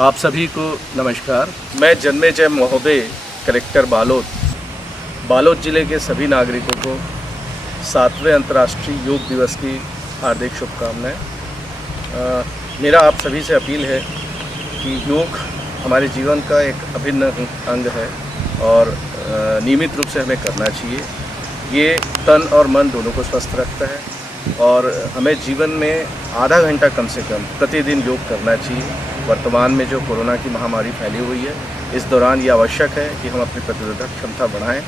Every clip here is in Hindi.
आप सभी को नमस्कार। मैं जन्मेजय महोदय, कलेक्टर बालोद जिले के सभी नागरिकों को 7वें अंतर्राष्ट्रीय योग दिवस की हार्दिक शुभकामनाएं। मेरा आप सभी से अपील है कि योग हमारे जीवन का एक अभिन्न अंग है और नियमित रूप से हमें करना चाहिए। ये तन और मन दोनों को स्वस्थ रखता है और हमें जीवन में आधा घंटा कम से कम प्रतिदिन योग करना चाहिए। वर्तमान में जो कोरोना की महामारी फैली हुई है, इस दौरान ये आवश्यक है कि हम अपनी प्रतिरोधक क्षमता बढ़ाएं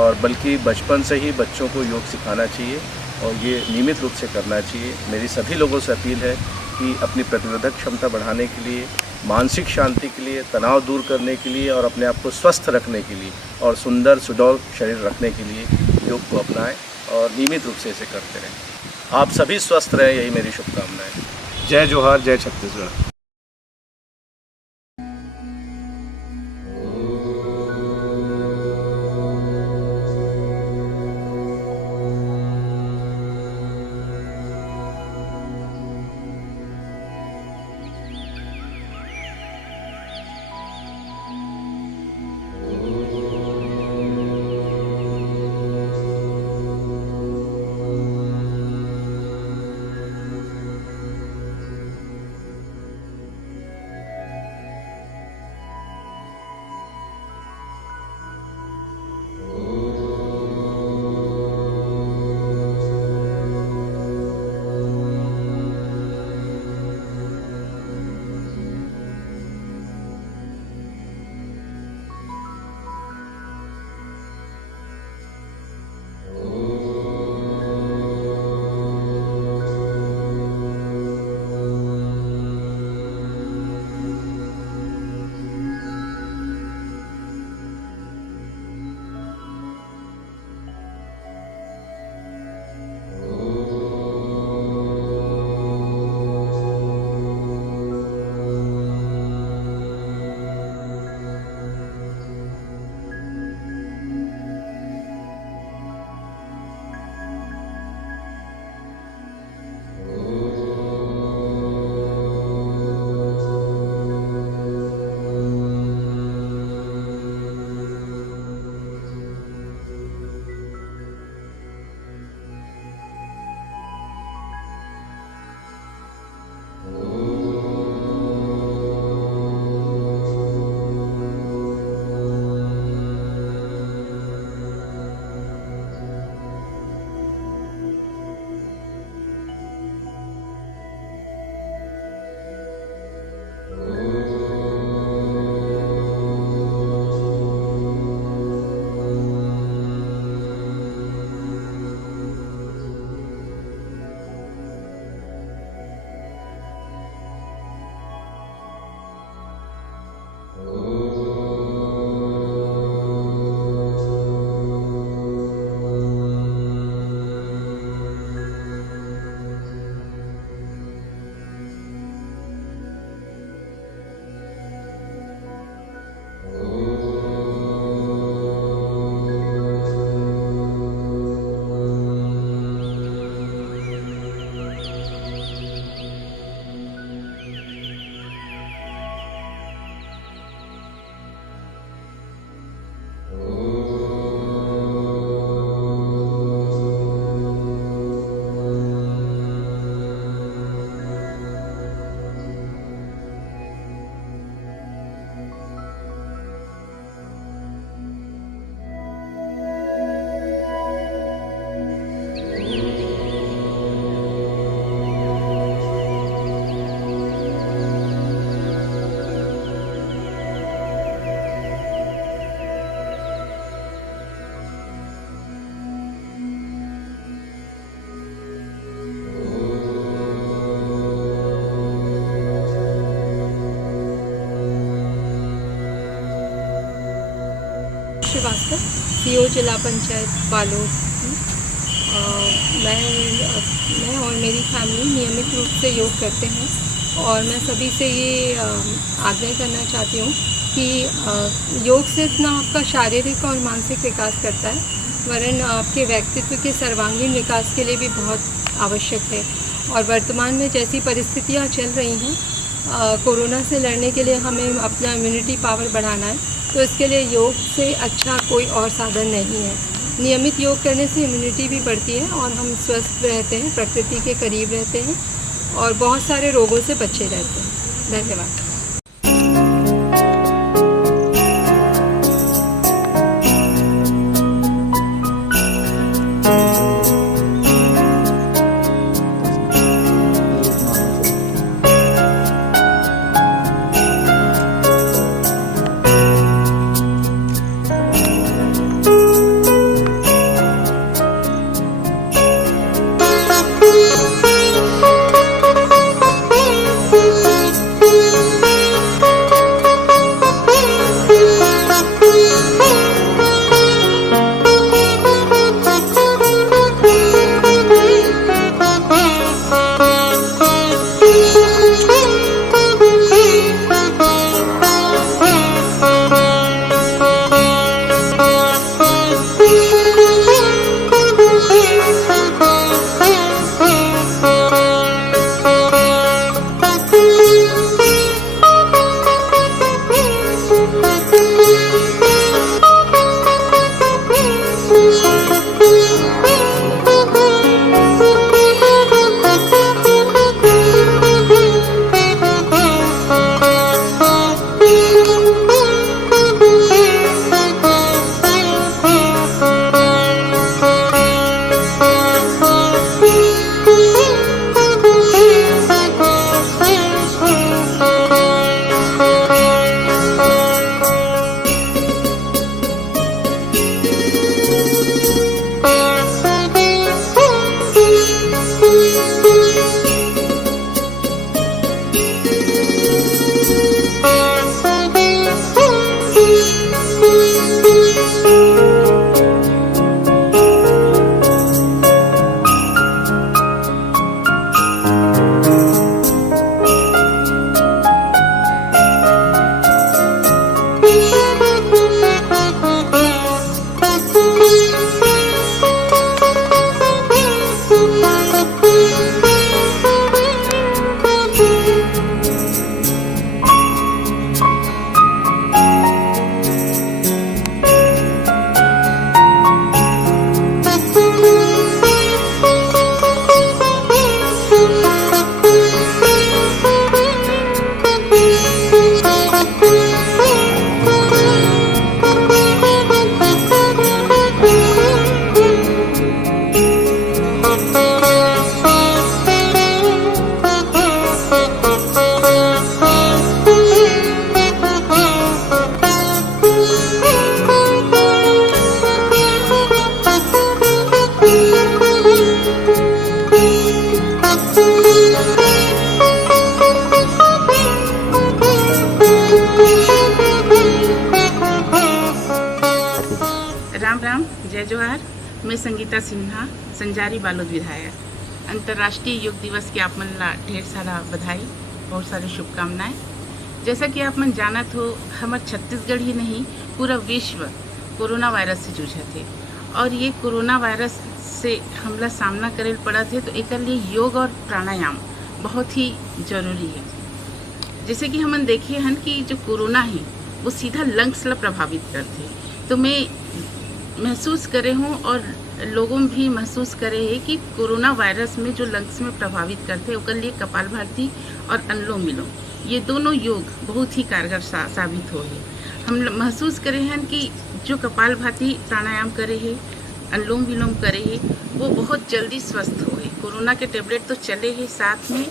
और बल्कि बचपन से ही बच्चों को योग सिखाना चाहिए और ये नियमित रूप से करना चाहिए। मेरी सभी लोगों से अपील है कि अपनी प्रतिरोधक क्षमता बढ़ाने के लिए, मानसिक शांति के लिए, तनाव दूर करने के लिए और अपने आप को स्वस्थ रखने के लिए और सुंदर सुडौल शरीर रखने के लिए योग को अपनाएं और नियमित रूप से इसे करते रहें। आप सभी स्वस्थ रहें, यही मेरी शुभकामनाएं। जय जोहार, जय छत्तीसगढ़। श्रीवास्तव, सीओ जिला पंचायत बालोद। मैं और मेरी फैमिली नियमित रूप से योग करते हैं और मैं सभी से ये आग्रह करना चाहती हूँ कि योग सिर्फ ना आपका शारीरिक और मानसिक विकास करता है, वरन आपके व्यक्तित्व के सर्वांगीण विकास के लिए भी बहुत आवश्यक है। और वर्तमान में जैसी परिस्थितियाँ चल रही हैं कोरोना से लड़ने के लिए हमें अपना इम्यूनिटी पावर बढ़ाना है, तो इसके लिए योग से अच्छा कोई और साधन नहीं है। नियमित योग करने से इम्यूनिटी भी बढ़ती है और हम स्वस्थ रहते हैं, प्रकृति के करीब रहते हैं और बहुत सारे रोगों से बचे रहते हैं। धन्यवाद। जय जोहार। मैं संगीता सिन्हा, संजारी बालोद विधायक। अंतर्राष्ट्रीय योग दिवस की आप मन ला ढेर सारा बधाई, बहुत सारी शुभकामनाएं। जैसा कि आप मन जानत हो, हमारे छत्तीसगढ़ ही नहीं पूरा विश्व कोरोना वायरस से जूझत है और ये कोरोना वायरस से हमला सामना करे पड़ा थे, तो एक लिए योग और प्राणायाम बहुत ही जरूरी है। जैसे कि हमन देखे हन कि जो कोरोना है वो सीधा लंग्स ला प्रभावित करते, तो मैं महसूस करे हूँ और लोगों भी महसूस करे है कि कोरोना वायरस में जो लंग्स में प्रभावित करते हैं उसके लिए कपालभाति और अनुलोम विलोम ये दोनों योग बहुत ही कारगर साबित हो है। हम महसूस करे हैं कि जो कपालभाति प्राणायाम करे है, अनुलोम विलोम करे है, वो बहुत जल्दी स्वस्थ हो है। कोरोना के टेबलेट तो चले हैं, साथ में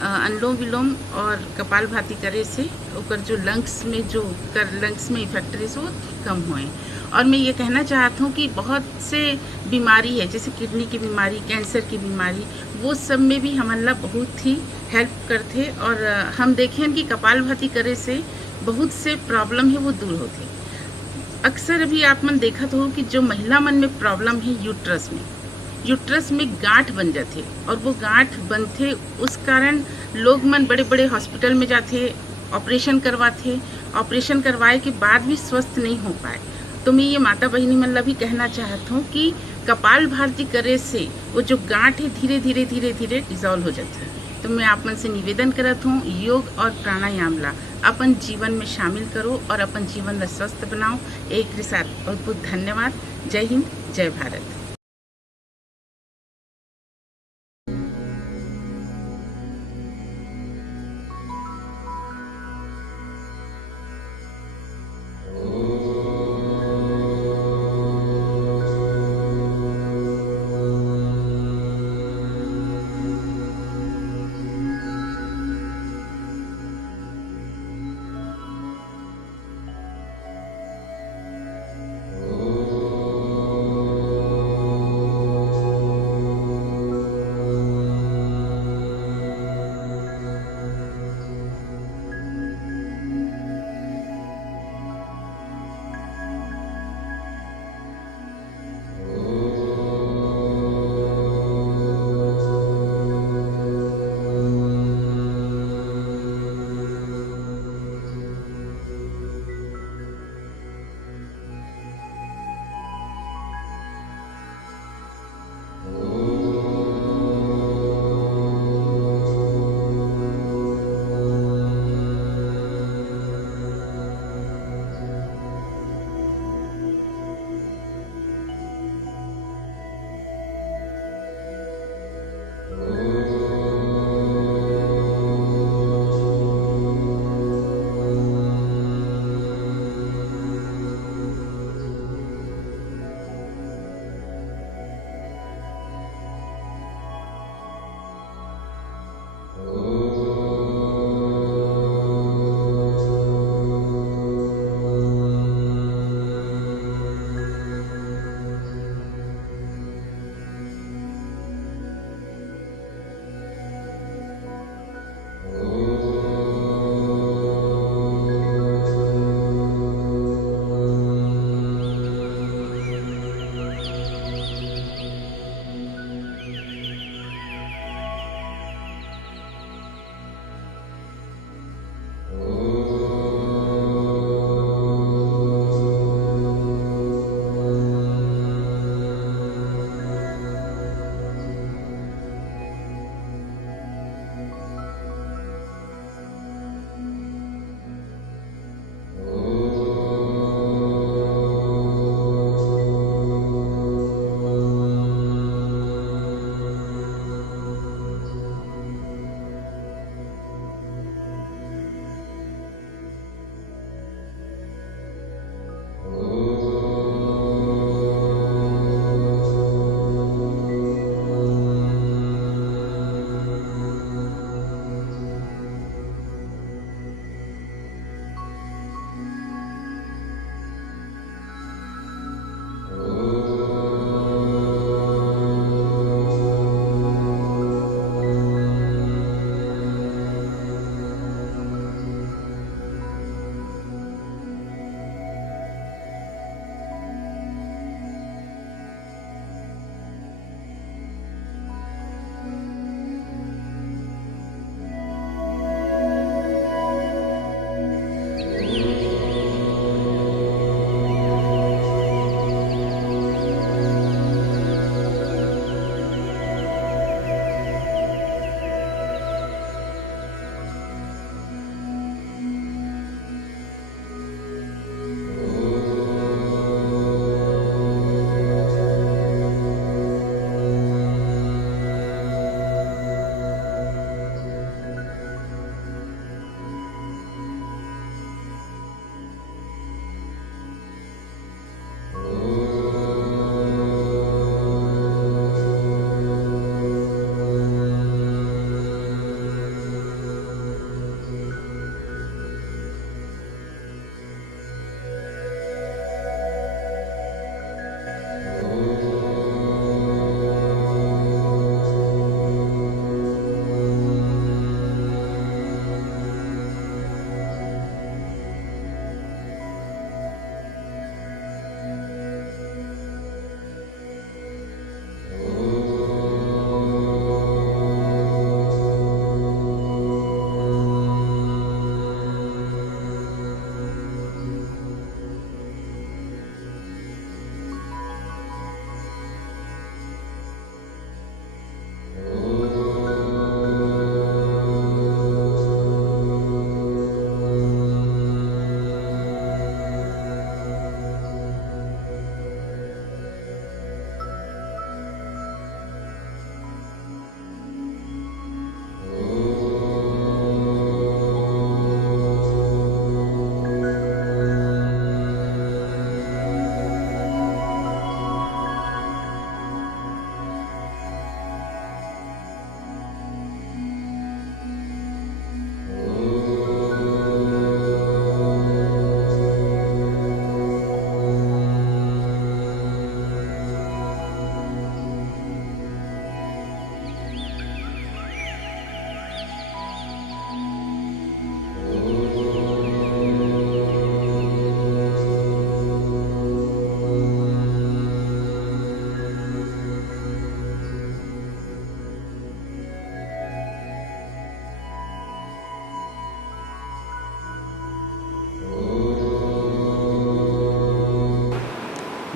अनुलोम विलोम और कपालभाति करे से ओकर जो लंग्स में इफेक्ट है वो कम होए। और मैं ये कहना चाहता हूँ कि बहुत से बीमारी है, जैसे किडनी की बीमारी, कैंसर की बीमारी, वो सब में भी हमारा बहुत ही हेल्प करते। और हम देखें कि कपालभाति करे से बहुत से प्रॉब्लम है वो दूर होते। अक्सर अभी आप मन देखत हो कि जो महिला मन में प्रॉब्लम है यूट्रस में गांठ बन जाते और वो गांठ बनते, उस कारण लोग मन बड़े बड़े हॉस्पिटल में जाते, ऑपरेशन करवाते, ऑपरेशन करवाए के बाद भी स्वस्थ नहीं हो पाए। तो मैं ये माता बहिनी मन ला भी कहना चाहता हूँ कि कपालभाति करे से वो जो गांठ है धीरे धीरे डिजॉल्व हो जाता है। तो मैं आप मन से निवेदन करत हूँ, योग और प्राणायाम ला अपन जीवन में शामिल करो और अपन जीवन ला स्वस्थ बनाओ। एक के साथ बहुत बहुत धन्यवाद। जय हिंद, जय भारत।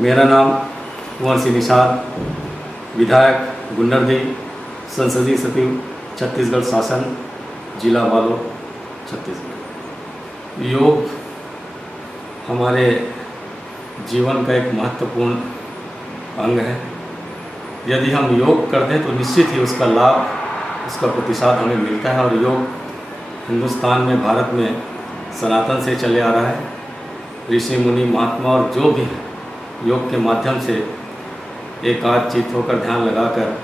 मेरा नाम कुंवर सिंह निषाद, विधायक गुन्नरदी, संसदीय सचिव छत्तीसगढ़ शासन, जिला बालोद, छत्तीसगढ़। योग हमारे जीवन का एक महत्वपूर्ण अंग है। यदि हम योग करते हैं तो निश्चित ही उसका लाभ, उसका प्रतिशत हमें मिलता है। और योग हिंदुस्तान में, भारत में सनातन से चले आ रहा है। ऋषि मुनि महात्मा और जो भी हैं, योग के माध्यम से एकाग्रचित्त होकर ध्यान लगाकर,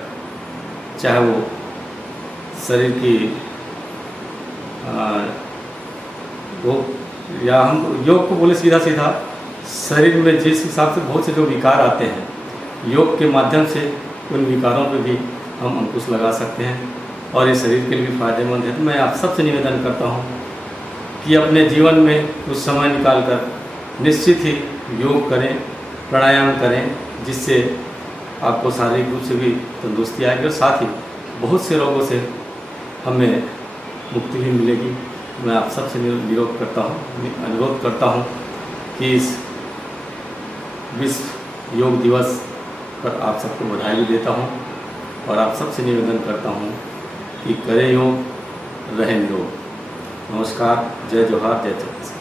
चाहे वो शरीर की वो, या हम योग को बोले सीधा सीधा, शरीर में जिस हिसाब से बहुत से जो विकार आते हैं, योग के माध्यम से उन विकारों पे भी हम अंकुश लगा सकते हैं और ये शरीर के लिए भी फायदेमंद है। तो मैं आप सबसे निवेदन करता हूँ कि अपने जीवन में कुछ समय निकालकर निश्चित ही योग करें, प्राणायाम करें, जिससे आपको शारीरिक रूप से भी तंदुरुस्ती आएगी और साथ ही बहुत से रोगों से हमें मुक्ति भी मिलेगी। मैं आप सबसे अनुरोध करता हूँ कि इस विश्व योग दिवस पर आप सबको बधाई भी देता हूँ और आप सबसे निवेदन करता हूँ कि करें योग, रहें योग। नमस्कार, जय जोहार, जय छत्तीसगढ़।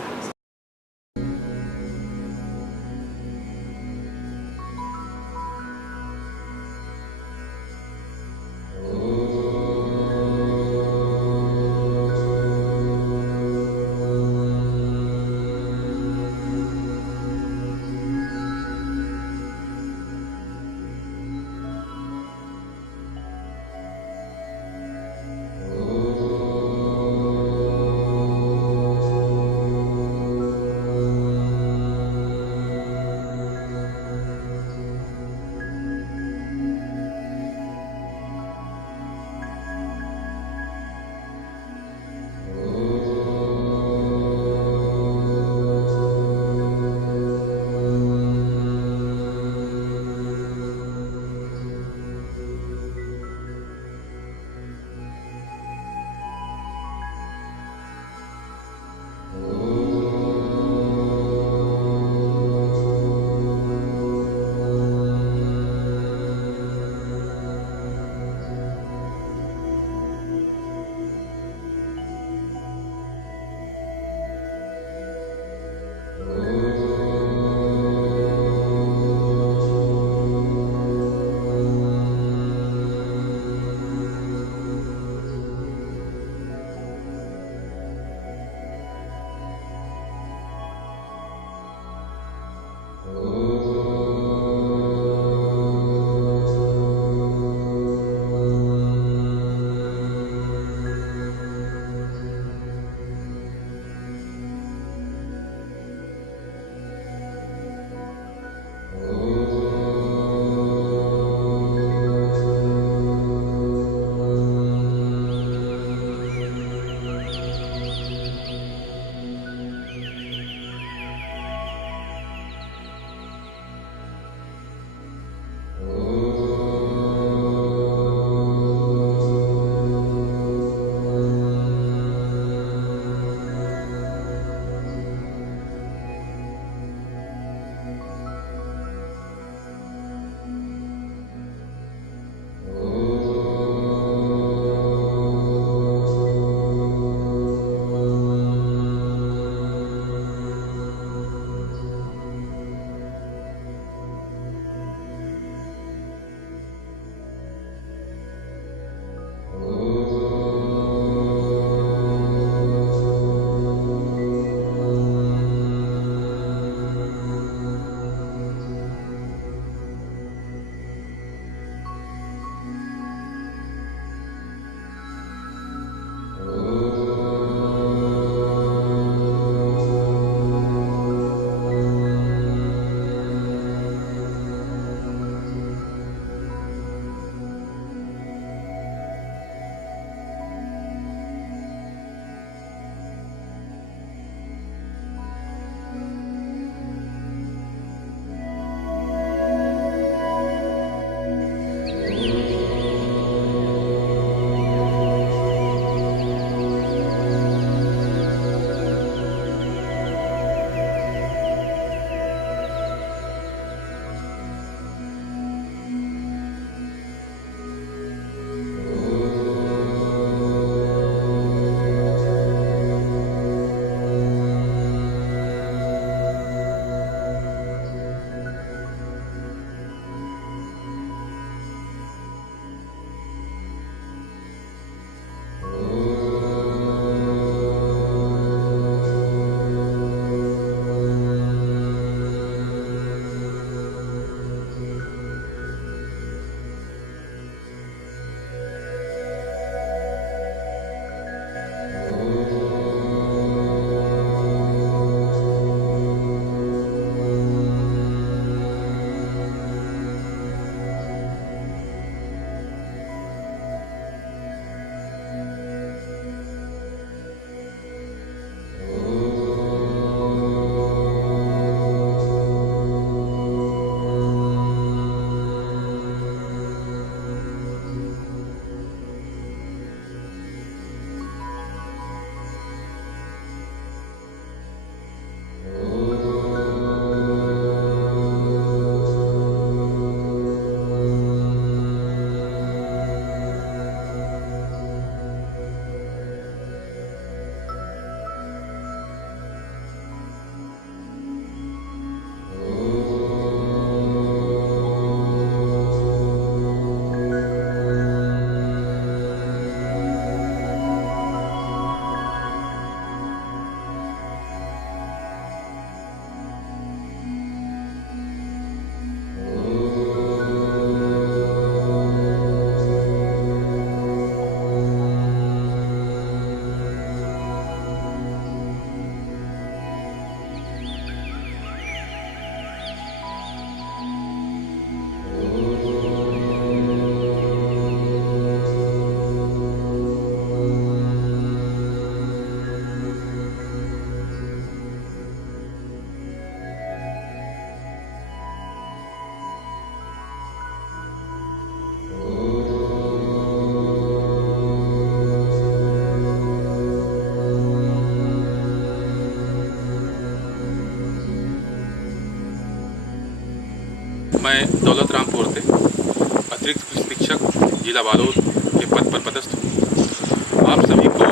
मैं दौलत रामपुर से अतिरिक्त पुलिस अधीक्षक जिला बालोद के पद पर पदस्थ हूँ। आप सभी को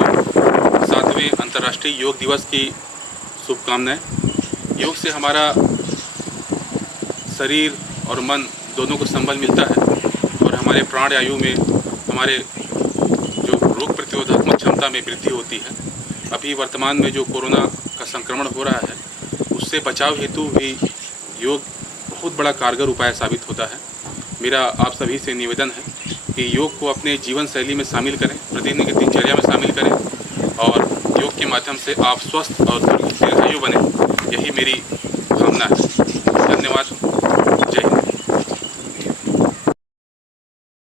7वें अंतर्राष्ट्रीय योग दिवस की शुभकामनाएं। योग से हमारा शरीर और मन दोनों को संबल मिलता है और हमारे प्राण आयु में हमारे जो रोग प्रतिरोधात्मक क्षमता में वृद्धि होती है। अभी वर्तमान में जो कोरोना का संक्रमण हो रहा है उससे बचाव हेतु भी योग बहुत बड़ा कारगर उपाय साबित होता है। मेरा आप सभी से निवेदन है कि योग को अपने जीवन शैली में शामिल करें, प्रतिदिन की दिनचर्या में शामिल करें और योग के माध्यम से आप स्वस्थ और दीर्घायु बने, यही मेरी कामना है। धन्यवाद।